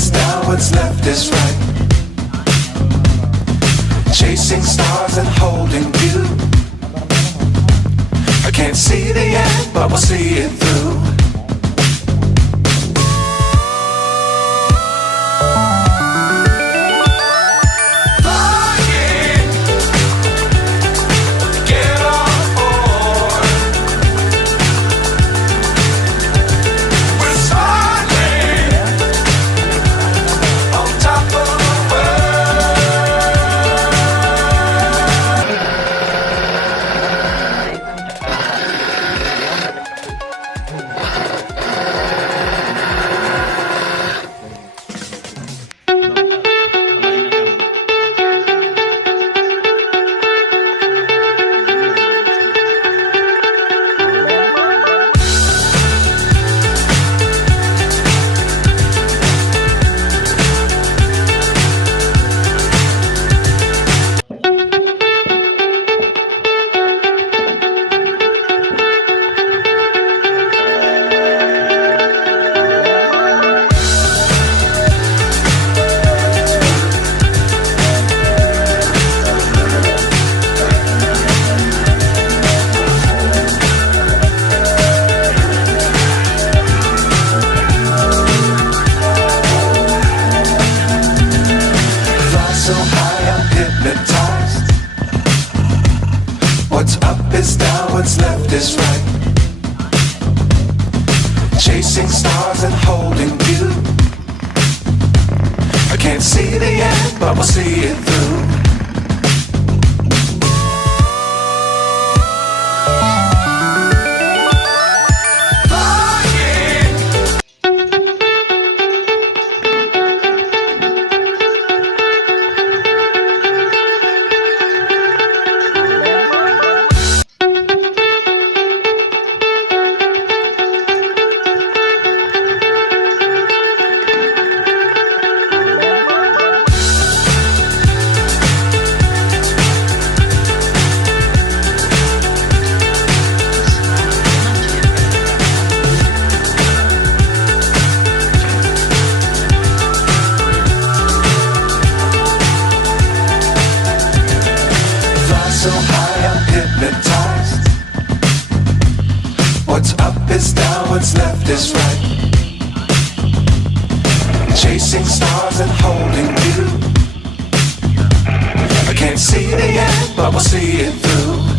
is down, what's left is right. Chasing stars and holding you. I can't see the end, but we'll see it through. So high, I'm hypnotized. What's up is down, what's left is right. Chasing stars and holding you. I can't see the end, but we'll see it through. So high, I'm hypnotized. What's up is down, what's left is right. Chasing stars and holding you. I can't see the end, but we'll see it through.